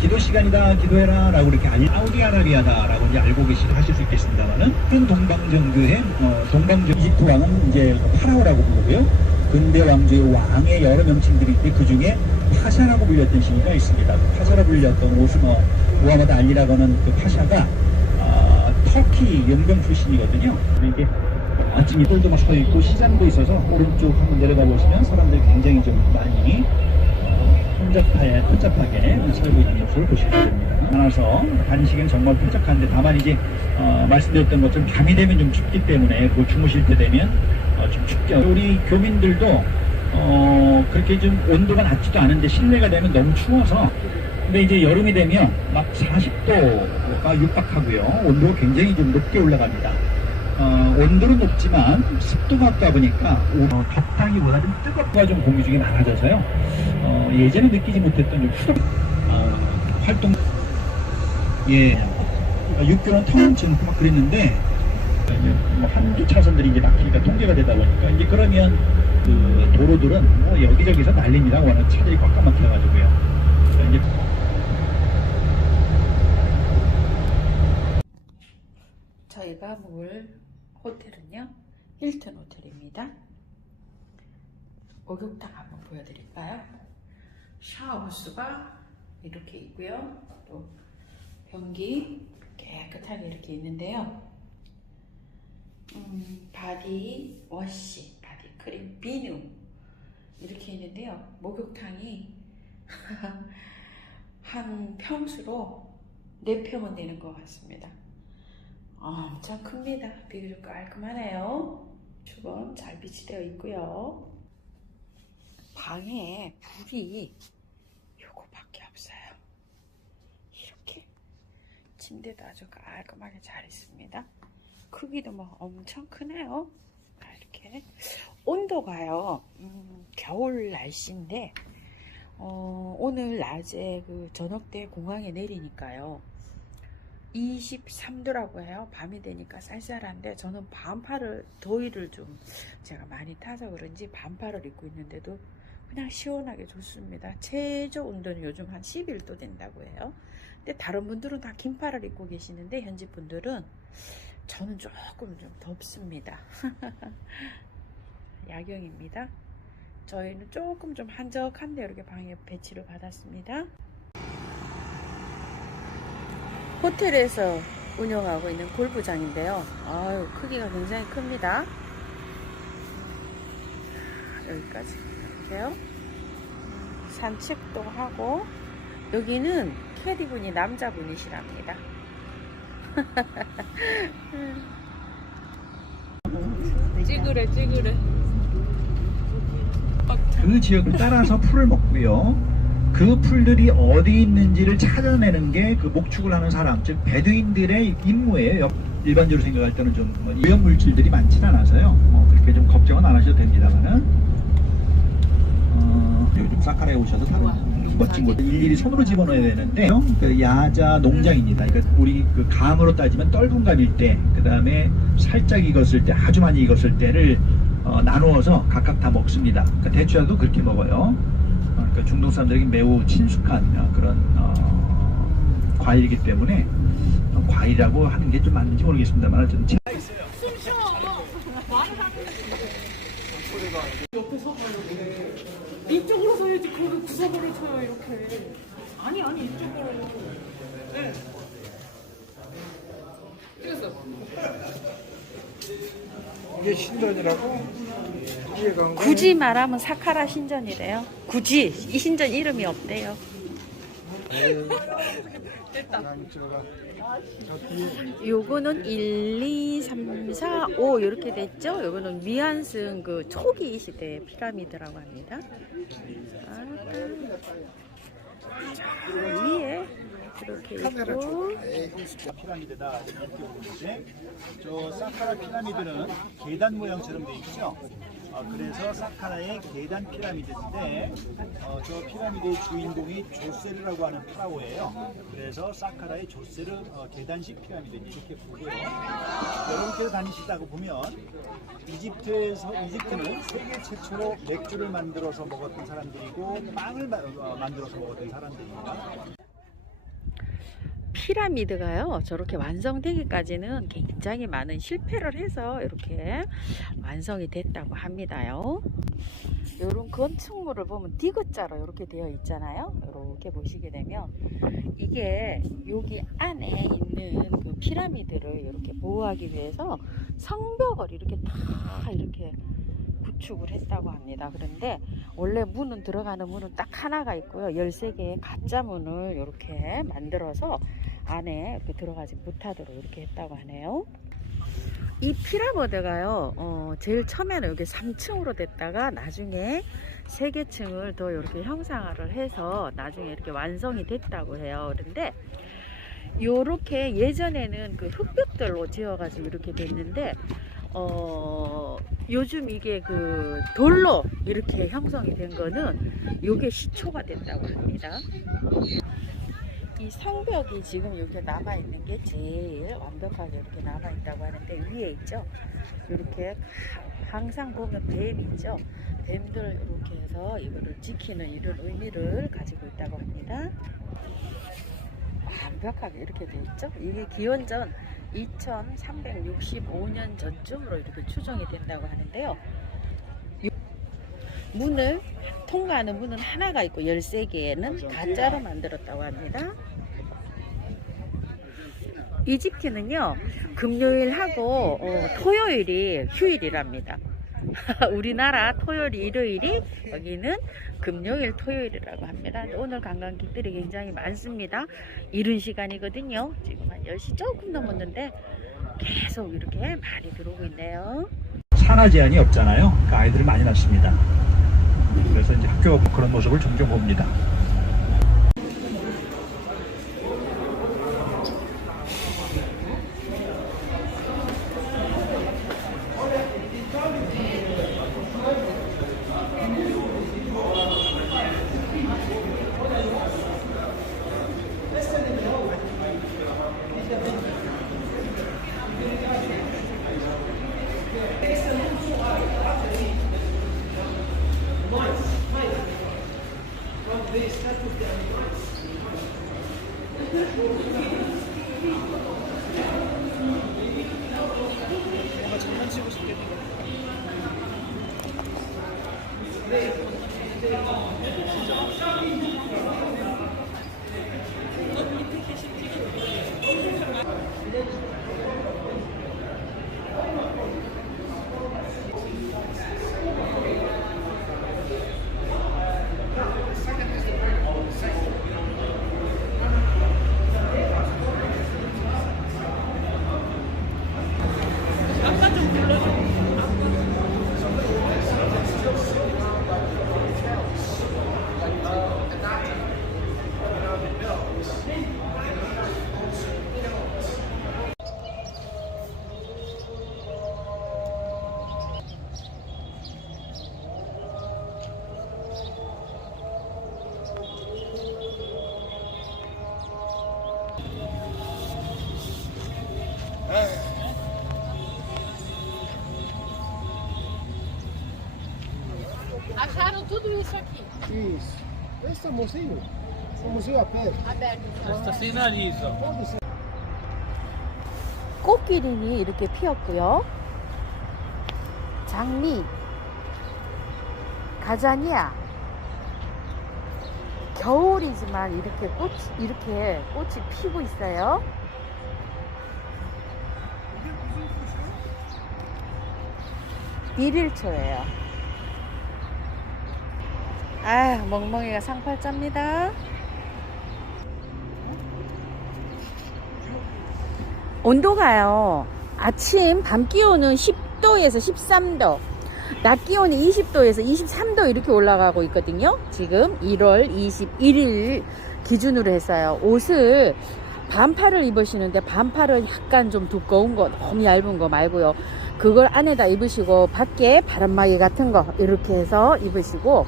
기도 시간이다, 기도해라 라고 이렇게 사우디아라비아다 라고 이제 알고 하실 수 있겠습니다만은 동방정교의 동방정 이집트 왕은 이제 파라오라고 부르고요. 근대 왕조의 왕의 여러 명칭들이 있는데 그 중에 파샤라고 불렸던 시기가 있습니다. 그 파샤라고 불렸던 무하마드 알리라고 하는 그 파샤가 터키 연변 출신이거든요. 이게 아침 이들도 막 서 있고 시장도 있어서 오른쪽 한번 내려가 보시면 사람들이 굉장히 좀 많이 혼잡하게 살고 있는 모습을 보시게 됩니다. 많아서 단식은 정말 쾌적한데 다만 이제 말씀드렸던 것처럼 밤이 되면 좀 춥기 때문에 그 주무실 때 되면 좀 춥죠. 우리 교민들도 그렇게 좀 온도가 낮지도 않은데 실내가 되면 너무 추워서 근데 이제 여름이 되면 막 40도가 육박하고요. 온도가 굉장히 좀 높게 올라갑니다. 온도는 높지만 습도가 없다 보니까 덥다기보다 좀 뜨겁고 좀 공기 중에 많아져서요. 예전에 느끼지 못했던 좀 후덥 활동 육교는 텅 막 그랬는데 뭐 한두 차선들이 이제 막히니까 통제가 되다 보니까 이제 그러면 그 도로들은 뭐 여기저기서 난립니다. 워낙 차들이 꽉 막혀가지고요. 이제 저희가 묵을 호텔은요 힐튼 호텔입니다. 목욕탕 한번 보여드릴까요? 샤워부스가 이렇게 있고요. 또 변기 깨끗하게 이렇게 있는데요. 바디 워시, 바디 크림, 비누 이렇게 있는데요. 목욕탕이 한 평수로 4평은 되는 것 같습니다. 엄청 큽니다. 비교적 깔끔하네요. 주방 잘 비치되어 있고요. 방에 불이 요거밖에 없어요. 이렇게 침대도 아주 깔끔하게 잘 있습니다. 크기도 뭐 엄청 크네요. 이렇게 온도가요. 겨울 날씨인데 오늘 낮에 그 저녁 때 공항에 내리니까요. 23도라고 해요. 밤이 되니까 쌀쌀한데 저는 반팔을 더위를 좀 제가 많이 타서 그런지 반팔을 입고 있는데도 그냥 시원하게 좋습니다. 최저 온도는 요즘 한 11도 된다고 해요. 근데 다른 분들은 다 긴팔을 입고 계시는데 현지 분들은 저는 조금 좀 덥습니다. 야경입니다. 저희는 조금 좀 한적한데 이렇게 방에 배치를 받았습니다. 호텔에서 운영하고 있는 골프장인데요. 아유, 크기가 굉장히 큽니다. 여기까지 이렇게요. 산책도 하고 여기는 캐디분이 남자분이시랍니다. 찌그레. 그 지역을 따라서 풀을 먹고요. 그 풀들이 어디 있는지를 찾아내는 게 그 목축을 하는 사람, 즉 베두인들의 임무예요. 일반적으로 생각할 때는 좀 위험 물질들이 많지는 않아서요. 그렇게 좀 걱정은 안 하셔도 됩니다만은 요즘 사카라에 오셔서 다른 멋진 곳 일일이 손으로 집어넣어야 되는데 그 야자 농장입니다. 그러니까 우리 그 감으로 따지면 떫은 감일 때, 그 다음에 살짝 익었을 때, 아주 많이 익었을 때를 나누어서 각각 다 먹습니다. 그러니까 대추야도 그렇게 먹어요. 그러니까 중동 사람들에게 매우 친숙한 그런 과일이기 때문에 과일이라고 하는 게 좀 맞는지 모르겠습니다만 저는 숨 쉬어. 말을 하는데. 옆에 서봐요. 이쪽으로 서야지. 그거를 구석으로 쳐요 이렇게. 아니 이쪽으로. 네. 찍었어. 이게 신전이라고 이해가 안 가네. 굳이 말하면 사카라 신전이래요. 굳이 이 신전 이름이 없대요. 난 제가 저 뒤에 요거는 1, 2, 3, 4, 5 이렇게 됐죠. 요거는 미완승 그 초기 시대의 피라미드라고 합니다. 위에 이렇게 카메라 있고 쪽. 에이, 형수. 피라미드다 이렇게 보는데 저 사카라 피라미드는 계단 모양처럼 돼 있죠. 그래서 사카라의 계단 피라미드인데 저 피라미드의 주인공이 조세르라고 하는 파라오예요. 그래서 사카라의 조세르 계단식 피라미드 이렇게 보고요. 여러분께서 다니시다고 보면 이집트는 세계 최초로 맥주를 만들어서 먹었던 사람들이고 빵을 만들어서 먹었던 사람들입니다. 피라미드가요 저렇게 완성되기까지는 굉장히 많은 실패를 해서 이렇게 완성이 됐다고 합니다요. 이런 건축물을 보면 디귿자로 이렇게 되어 있잖아요. 이렇게 보시게 되면 이게 여기 안에 있는 그 피라미드를 이렇게 보호하기 위해서 성벽을 이렇게 다 이렇게 구축을 했다고 합니다. 그런데 원래 문은 들어가는 문은 딱 하나가 있고요. 13개의 가짜 문을 이렇게 만들어서 안에 이렇게 들어가지 못하도록 이렇게 했다고 하네요. 이 피라미드가요, 제일 처음에는 여기 3층으로 됐다가 나중에 3개층을 더 이렇게 형상화를 해서 나중에 이렇게 완성이 됐다고 해요. 그런데 요렇게 예전에는 그 흙벽들로 지어가지고 이렇게 됐는데, 요즘 이게 그 돌로 이렇게 형성이 된 거는 요게 시초가 됐다고 합니다. 이 성벽이 지금 이렇게 남아있는 게 제일 완벽하게 이렇게 남아있다고 하는데 위에 있죠. 이렇게 항상 보면 뱀 있죠. 뱀들 이렇게 해서 이거를 지키는 이런 의미를 가지고 있다고 합니다. 완벽하게 이렇게 돼 있죠. 이게 기원전 2365년 전쯤으로 이렇게 추정이 된다고 하는데요. 문을 통과하는 문은 하나가 있고 13개는 가짜로 만들었다고 합니다. 이집트는요 금요일하고 토요일이 휴일이랍니다. 우리나라 토요일 일요일이 여기는 금요일 토요일이라고 합니다. 오늘 관광객들이 굉장히 많습니다. 이른 시간이거든요. 지금 한 10시 조금 넘었는데 계속 이렇게 많이 들어오고 있네요. 산하 제한이 없잖아요. 그러니까 아이들을 많이 낳습니다. 그래서 이제 학교 그런 모습을 종종 봅니다. Acharam tudo isso aqui, Isso. Esse é o museu? O museu aberto. aberto. Está sem nariz, ó. Pode ser. 꽃기린이 이렇게 피었고요. 장미, 가자니아. 겨울이지만 이렇게 꽃이 피고 있어요. 21초예요. 아, 멍멍이가 상팔자입니다. 온도가요, 아침 밤 기온은 10도에서 13도, 낮 기온이 20도에서 23도 이렇게 올라가고 있거든요. 지금 1월 21일 기준으로 했어요. 옷을 반팔을 입으시는데 반팔은 약간 좀 두꺼운 거, 너무 얇은 거 말고요. 그걸 안에다 입으시고 밖에 바람막이 같은 거 이렇게 해서 입으시고,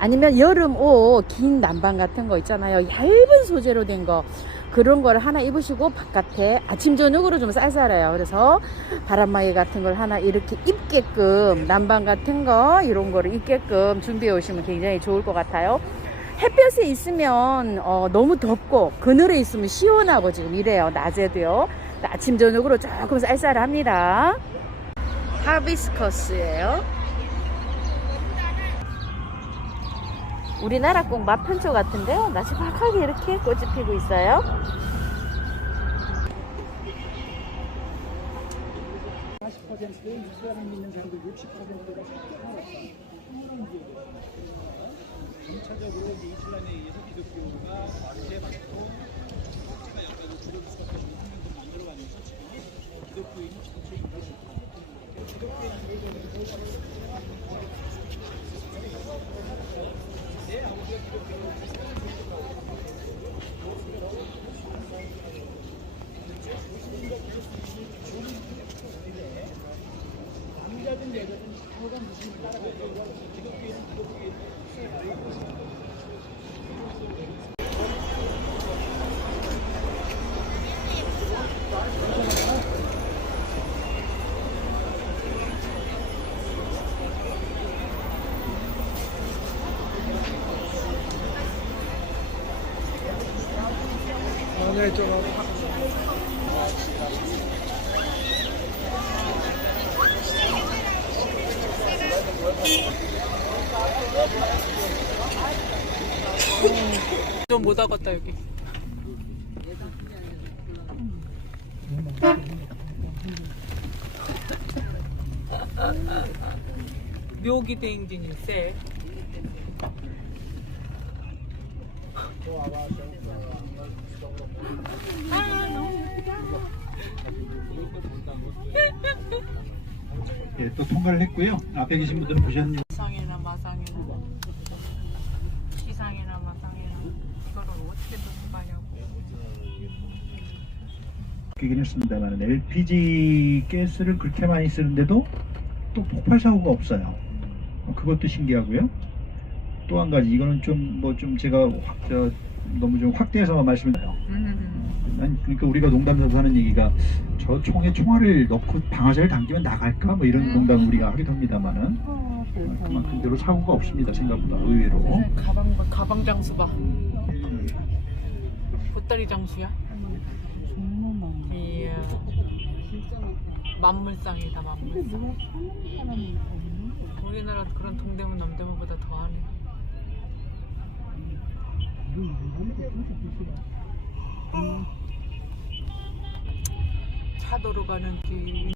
아니면 여름 옷 긴 남방 같은 거 있잖아요. 얇은 소재로 된 거, 그런 걸 하나 입으시고 바깥에 아침 저녁으로 좀 쌀쌀해요. 그래서 바람막이 같은 걸 하나 이렇게 입게끔, 남방 같은 거 이런 거를 입게끔 준비해 오시면 굉장히 좋을 것 같아요. 햇볕에 있으면 너무 덥고 그늘에 있으면 시원하고 지금 이래요. 낮에도요. 아침 저녁으로 조금 쌀쌀합니다. 하비스커스예요. 우리나라 꼭 마편초 같은데요. 나지막하게 이렇게 꽃이 피고 있어요. 40% 이슬람을 믿는 사람들 60%가 전체적으로 이제 이슬람에 의해서 기독교가 완제받고 제가 약간 줄여줄 수밖에 없는 환경을 만들어가면서 지금 기독교인이 전체 인구가 남자든 여자든 하여간 무슨 따라가고 기독교인은 기독교인 오늘 좀 좀 못 하겠다 여기. 묘기 대행진일세. 예, 또 통과를 했고요. 앞에 계신 분들은 보셨는데 마상이나 마상이나 시상이나 마상이나 이거를 어떻게 통과하냐고. 그긴 했습니다만 LPG 가스를 그렇게 많이 쓰는데도 또 폭발 사고가 없어요. 그것도 신기하고요. 또 한 가지 이거는 좀 제가 너무 좀 확대해서 말씀을 드려요. 그러니까 우리가 농담삼아서 하는 얘기가 저 총에 총알을 넣고 방아쇠를 당기면 나갈까 뭐 이런 농담 우리가 하기도 합니다만은 그만큼대로 사고가 없습니다. 생각보다 의외로. 가방 장수 봐. 보따리 장수야? 이야. 만물상이다 만물상. 우리나라 그런 동대문 남대문보다 더하네. 차도로 가는 길.